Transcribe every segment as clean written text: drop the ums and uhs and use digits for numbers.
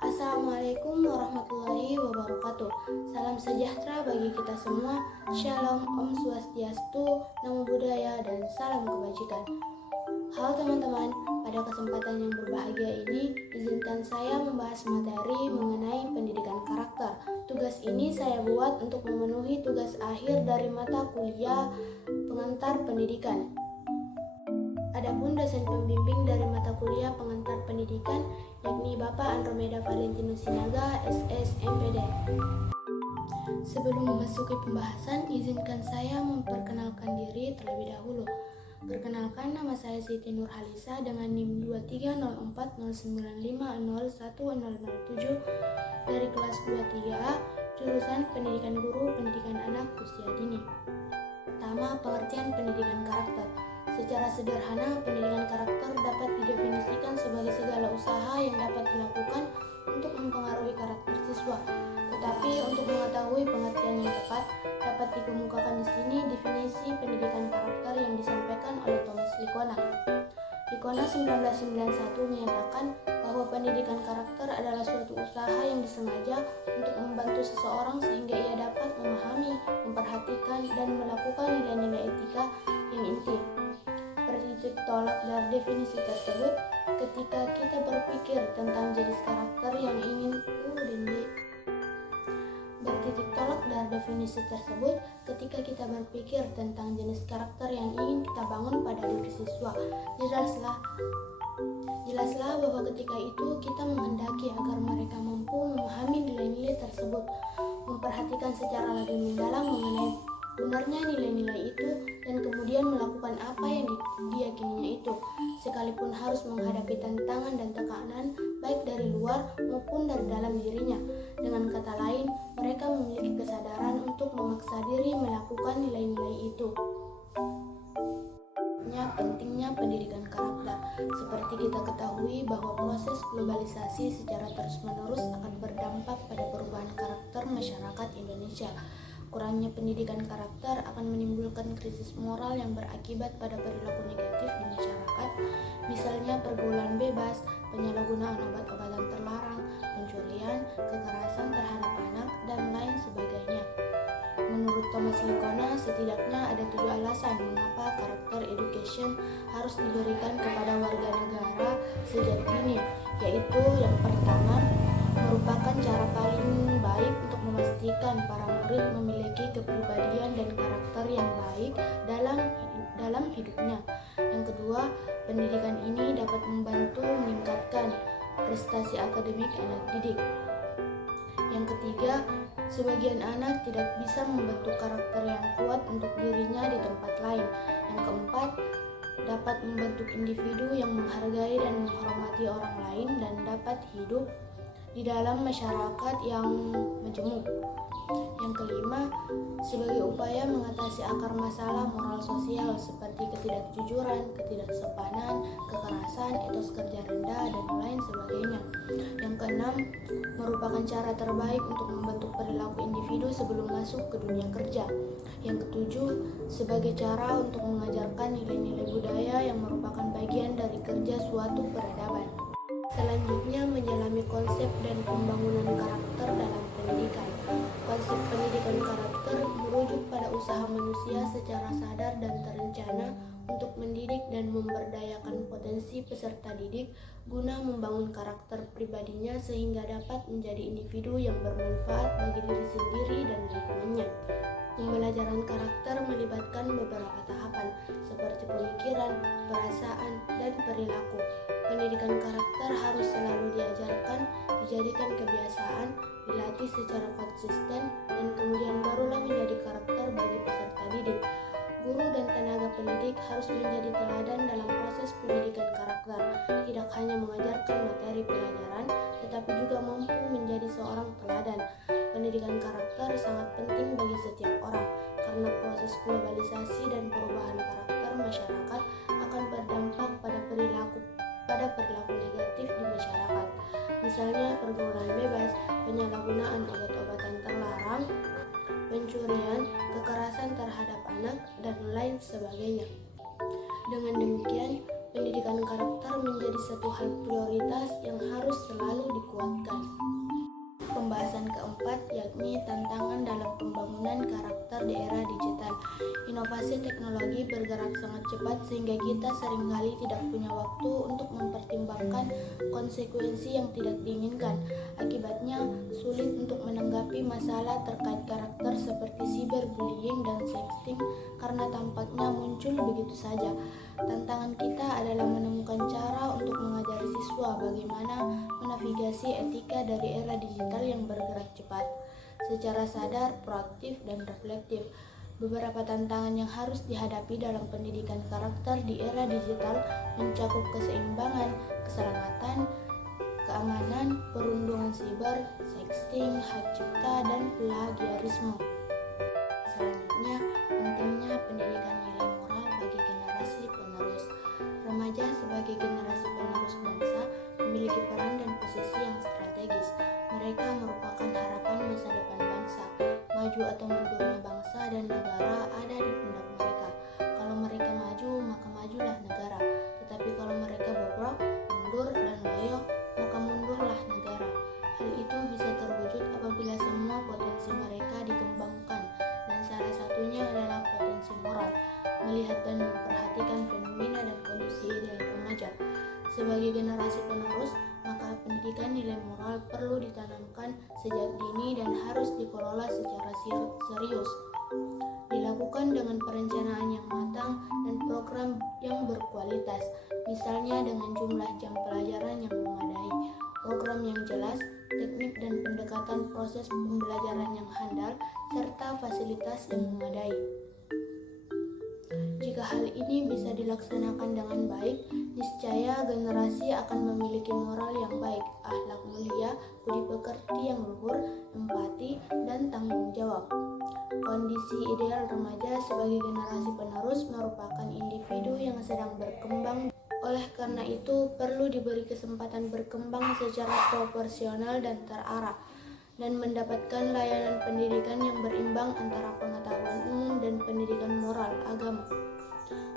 Assalamualaikum warahmatullahi wabarakatuh. Salam sejahtera bagi kita semua. Shalom, Om Swastiastu, Namo Buddhaya, dan salam kebajikan. Halo teman-teman, pada kesempatan yang berbahagia ini, izinkan saya membahas materi mengenai pendidikan karakter. Tugas ini saya buat untuk memenuhi tugas akhir dari mata kuliah pengantar pendidikan. Adapun dosen pembimbing dari mata kuliah pengantar pendidikan yakni Bapak Andromeda Valentinus Sinaga, SS, MPD. Sebelum memasuki pembahasan, izinkan saya memperkenalkan diri terlebih dahulu. Perkenalkan, nama saya Siti Nurhalisa dengan NIM 230409501007 dari kelas 23, jurusan Pendidikan Guru Pendidikan Anak Usia Dini. Pertama, pengertian pendidikan karakter. Secara sederhana, pendidikan karakter dapat didefinisikan sebagai segala usaha yang dapat dilakukan untuk mempengaruhi karakter siswa. Tetapi untuk mengetahui pengertian yang tepat, dapat dikemukakan di sini definisi pendidikan karakter yang disampaikan oleh Thomas Likona. Likona 1991 menyatakan bahwa pendidikan karakter adalah suatu usaha yang disengaja untuk membantu seseorang sehingga ia dapat memahami, memperhatikan, dan melakukan nilai-nilai etika yang inti. Bertitik tolak dari definisi tersebut, ketika kita berpikir tentang jenis karakter yang ingin Bertitik tolak dari definisi tersebut, ketika kita berpikir tentang jenis karakter yang ingin kita bangun pada diri siswa, jelaslah bahwa ketika itu kita menghendaki agar mereka mampu memahami nilai-nilai tersebut, memperhatikan secara lebih mendalam mengenai benarnya nilai-nilai itu, dan kemudian melakukan apa yang diyakininya itu, sekalipun harus menghadapi tantangan dan tekanan baik dari luar maupun dari dalam dirinya. Dengan kata lain, mereka memiliki kesadaran untuk memaksa diri melakukan nilai-nilai itu. Pentingnya pendidikan karakter. Seperti kita ketahui bahwa proses globalisasi secara terus-menerus akan berdampak pada perubahan karakter masyarakat Indonesia. Kurangnya pendidikan karakter akan menimbulkan krisis moral yang berakibat pada perilaku negatif di masyarakat, misalnya pergaulan bebas, penyalahgunaan obat-obatan terlarang, pencurian, kekerasan terhadap anak, dan lain sebagainya. Menurut Thomas Likona, setidaknya ada 7 alasan mengapa karakter education harus diberikan kepada warga negara sejak dini, yaitu yang pertama, merupakan cara paling baik untuk memastikan para murid memiliki kepribadian dan karakter yang baik dalam hidupnya. Yang kedua, pendidikan ini dapat membantu meningkatkan prestasi akademik anak didik. Yang ketiga, sebagian anak tidak bisa membentuk karakter yang kuat untuk dirinya di tempat lain. Yang keempat, dapat membentuk individu yang menghargai dan menghormati orang lain dan dapat hidup di dalam masyarakat yang majemuk. Yang kelima, sebagai upaya mengatasi akar masalah moral sosial seperti ketidakjujuran, ketidaksopanan, kekerasan, etos kerja rendah, dan lain sebagainya. Yang keenam, merupakan cara terbaik untuk membentuk perilaku individu sebelum masuk ke dunia kerja. Yang ketujuh, sebagai cara untuk mengajarkan nilai-nilai budaya yang merupakan bagian dari kerja suatu peradaban. Selanjutnya, menyelami konsep dan pembangunan karakter dalam pendidikan. Konsep pendidikan karakter merujuk pada usaha manusia secara sadar dan terencana untuk mendidik dan memberdayakan potensi peserta didik guna membangun karakter pribadinya sehingga dapat menjadi individu yang bermanfaat bagi diri sendiri dan lingkungannya. Pembelajaran karakter melibatkan beberapa tahapan seperti pemikiran, perasaan, dan perilaku. Pendidikan karakter harus selalu diajarkan, dijadikan kebiasaan, dilatih secara konsisten, dan kemudian barulah menjadi karakter bagi peserta didik. Guru dan tenaga pendidik harus menjadi teladan dalam proses pendidikan karakter, tidak hanya mengajarkan materi pelajaran, tetapi juga mampu menjadi seorang teladan. Pendidikan karakter sangat penting bagi setiap orang, karena proses globalisasi dan perubahan karakter masyarakat akan berdampak pada perilaku negatif di masyarakat, misalnya pergaulan bebas, penyalahgunaan obat-obatan terlarang, pencurian, kekerasan terhadap anak, dan lain sebagainya. Dengan demikian, pendidikan karakter menjadi satu hal prioritas yang harus selalu dikuatkan. keempat yakni tantangan dalam pembangunan karakter di era digital. Inovasi teknologi bergerak sangat cepat sehingga kita seringkali tidak punya waktu untuk mempertimbangkan konsekuensi yang tidak diinginkan. Akibatnya, sulit untuk menanggapi masalah terkait karakter seperti cyberbullying dan sexting karena tampaknya muncul begitu saja. Tantangan kita adalah menemukan cara untuk mengajari siswa bagaimana menavigasi etika dari era digital yang bergerak cepat, secara sadar, proaktif, dan reflektif. Beberapa tantangan yang harus dihadapi dalam pendidikan karakter di era digital mencakup keseimbangan, keselamatan, keamanan, perundungan siber, sexting, hak cipta, dan plagiarisme. Selanjutnya, pentingnya pendidikan nilai moral bagi generasi penerus. Remaja sebagai generasi penerus bangsa memiliki peran dan posisi yang strategis. Mereka merupakan harapan masa depan bangsa. Maju atau mundurnya bangsa dan negara ada di pundak mereka. Kalau mereka maju, maka majulah negara. Tetapi kalau mereka bobrok, mundur, dan loyo, maka mundurlah negara. Hal itu bisa terwujud apabila semua potensi mereka dikembangkan, dan salah satunya adalah potensi moral, melihat dan memperhatikan fenomena dan kondisi ideal remaja. Sebagai generasi penerus, maka pendidikan nilai moral perlu ditanamkan sejak dini dan harus dikelola secara serius. Dilakukan dengan perencanaan yang matang dan program yang berkualitas, misalnya dengan jumlah jam pelajaran yang memadai, program yang jelas, teknik dan pendekatan proses pembelajaran yang handal, serta fasilitas yang memadai. Jika hal ini bisa dilaksanakan dengan baik, niscaya generasi akan memiliki moral yang baik, akhlak mulia, budi pekerti yang luhur, empati, dan tanggung jawab. Kondisi ideal remaja sebagai generasi penerus merupakan individu yang sedang berkembang. Oleh karena itu, perlu diberi kesempatan berkembang secara proporsional dan terarah, dan mendapatkan layanan pendidikan yang berimbang antara pengetahuan umum dan pendidikan moral agama.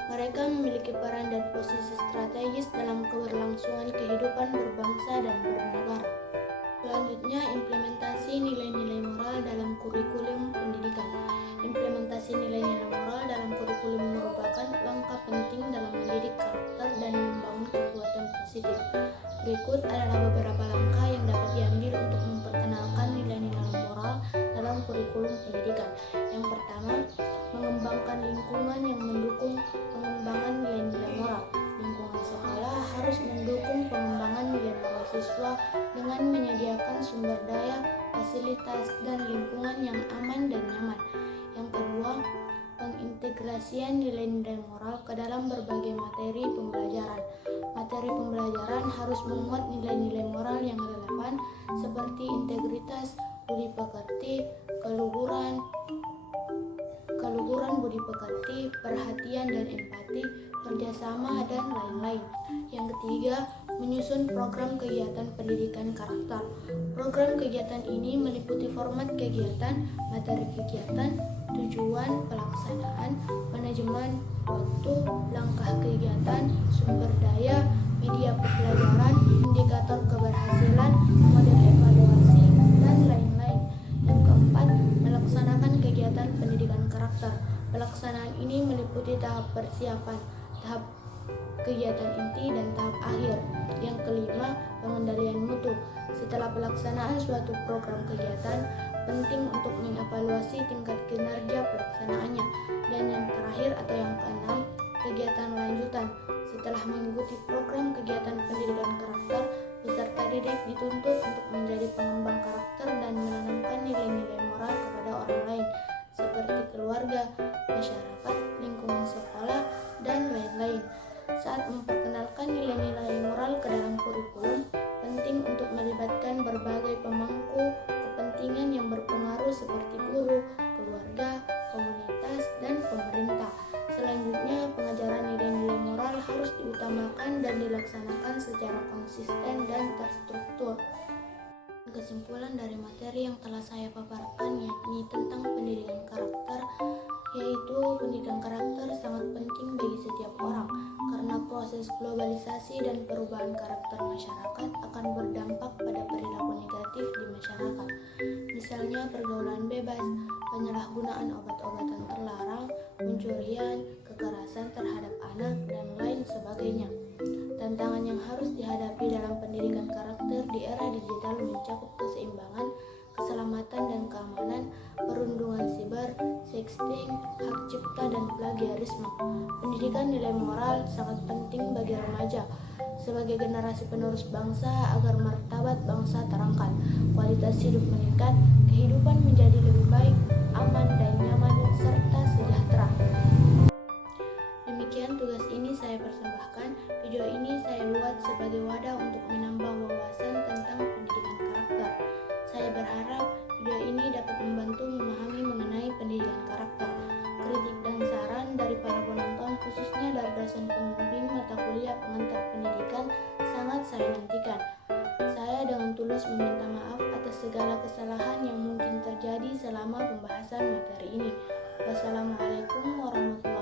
Mereka memiliki peran dan posisi strategis dalam keberlangsungan kehidupan berbangsa dan bernegara. Selanjutnya, implementasi nilai-nilai moral dalam kurikulum pendidikan. Implementasi nilai-nilai moral dalam kurikulum merupakan langkah penting dalam mendidik karakter dan membangun kekuatan positif. Berikut adalah beberapa langkah yang dapat diambil untuk memperkenalkan nilai-nilai moral dalam kurikulum pendidikan. Yang pertama, mengembangkan lingkungan yang mendukung pengembangan nilai-nilai moral. Lingkungan sekolah harus mendukung pengembangan nilai moral siswa dengan menyediakan sumber daya, fasilitas, dan lingkungan yang aman dan nyaman. Yang kedua, pengintegrasian nilai-nilai moral ke dalam berbagai materi pembelajaran. Materi pembelajaran harus memuat nilai-nilai moral yang relevan seperti integritas, budi pekerti, keluhuran budi pekerti, perhatian dan empati, kerjasama, dan lain-lain. Yang ketiga, menyusun program kegiatan pendidikan karakter. Program kegiatan ini meliputi format kegiatan, materi kegiatan, tujuan pelaksanaan, manajemen waktu, langkah kegiatan, sumber daya, media pembelajaran, indikator keberhasilan, model evaluasi, dan lain-lain. Yang keempat, melaksanakan kegiatan pendidikan karakter. Pelaksanaan ini meliputi tahap persiapan, tahap kegiatan inti, dan tahap akhir. Yang kelima, pengendalian mutu. Setelah pelaksanaan suatu program kegiatan, penting untuk mengevaluasi tingkat kinerja pelaksanaannya. Dan yang terakhir atau yang keenam, kegiatan lanjutan. Setelah mengikuti program kegiatan pendidikan karakter, peserta didik dituntut untuk menjadi pengembang karakter dan menanamkan nilai-nilai moral kepada orang lain, seperti keluarga, masyarakat, lingkungan sekolah, dan lain-lain. Saat memperkenalkan nilai-nilai moral ke dalam kurikulum, penting untuk melibatkan berbagai pemangku kepentingan yang berpengaruh seperti guru, keluarga, komunitas, dan pemerintah. Selanjutnya, pengajaran nilai-nilai moral harus diutamakan dan dilaksanakan secara konsisten dan terstruktur. Kesimpulan dari materi yang telah saya paparkan yakni tentang pendidikan karakter, yaitu pendidikan karakter sangat penting bagi setiap orang karena proses globalisasi dan perubahan karakter masyarakat akan berdampak pada perilaku negatif di masyarakat. zona pergaulan bebas, penyalahgunaan obat-obatan terlarang, pencurian, kekerasan terhadap anak, dan lain sebagainya. Tantangan yang harus dihadapi dalam pendidikan karakter di era digital mencakup keseimbangan, keselamatan dan keamanan, perundungan siber, sexting, hak cipta, dan plagiarisme. Pendidikan nilai moral sangat penting bagi remaja sebagai generasi penerus bangsa agar martabat bangsa terangkat, kualitas hidup meningkat, kehidupan menjadi lebih baik, aman dan nyaman, serta sejahtera. Demikian tugas ini saya persembahkan. Video ini saya buat sebagai wadah untuk menambah wawasan tentang pendidikan karakter. Saya berharap video ini dapat membantu memahami mengenai pendidikan karakter. Kritik dan saran dari para penonton, khususnya dari dosen pembimbing mata kuliah pengantar pendidikan, sangat saya nantikan. Saya dengan tulus meminta maaf atas segala kesalahan yang mungkin terjadi selama pembahasan materi ini. Wassalamualaikum warahmatullahi wabarakatuh.